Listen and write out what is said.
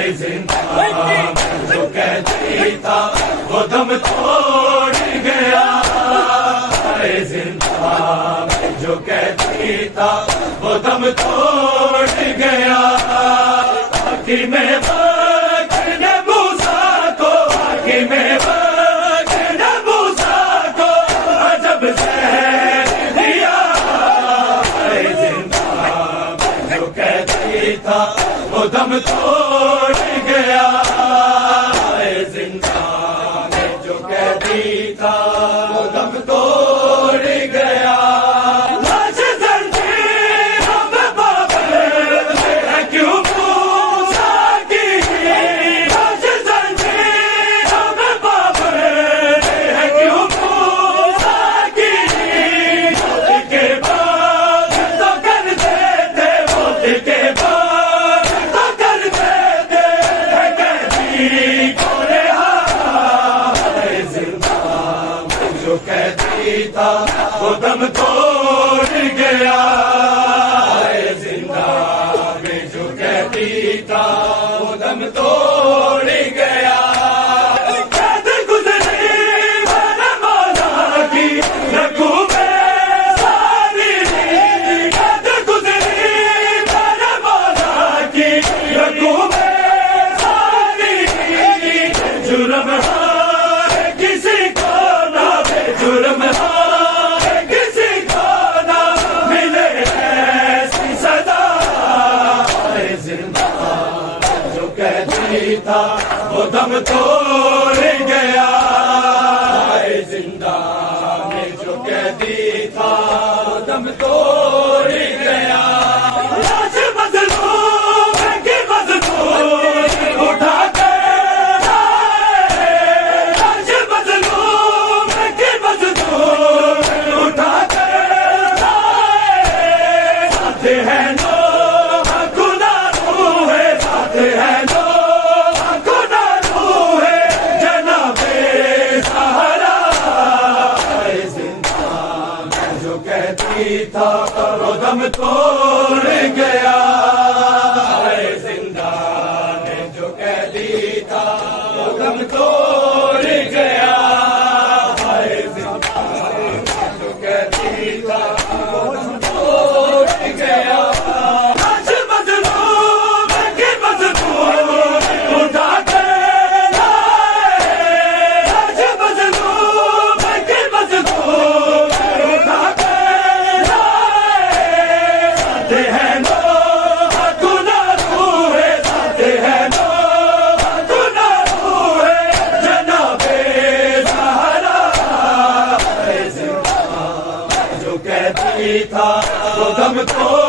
جو قیدی تھا وہ دم توڑ گیا، زندہ جو قیدی تھا وہ دم توڑ گیا، حاکم وقت نے موسیٰ کو، حاکم وقت نے موسیٰ کو عجب زہر دیا، زندہ جو قیدی تھا وہ دم توڑ گیا، زندہ جو قیدی تھا وہ دم توڑ گیا، لاش زنجیروں میں بابر ہے کیوں موسیٰ کی، لاش زنجیروں میں بابر ہے کیوں موسیٰ کی، موت کے بعد تو کرتے تھے، موت کے بعد تو کرتے تھے قیدی کو رہا، زندہ جو قیدی تھا وہ دم توڑ گیا، زندہ جو قیدی تھا وہ دم توڑ گیا، قید گزری میرے مولا کی رکھوں میں ساری، قید گزری میرے مولا کی رکھوں میں ساری، جرم ہے کسی کو نہ بے جرم ہے کسی کو نہ ملے ایسی سزا، زندہ جو قیدی تھا وہ دم توڑ گیا، زندہ جو قیدی تھا وہ دم توڑ گیا، لاش مظلوم کی مظلوم اٹھا کے لائے، لاش مظلوم کی مظلوم اٹھا کے لائے، ساتھ ہے نوح خدا روح ہے، ساتھ ہے نوح خدا روح ہے جناب سہرا، زندہ جو قیدی تھا وہ دم توڑ گیا، زندہ جو قیدی تھا وہ دم توڑ گیا، زندہ جو قیدی تھا وہ دم توڑ گیا، لاش مظلوم کی مظلوم اٹھا کے لائے، لاش مظلوم کی مظلوم اٹھا کے لائے، ساتھ ہے نوح خدا روح ہے، ساتھ ہے نوح خدا روح ہے جناب سہرا، زندہ جو قیدی تھا وہ دم توڑ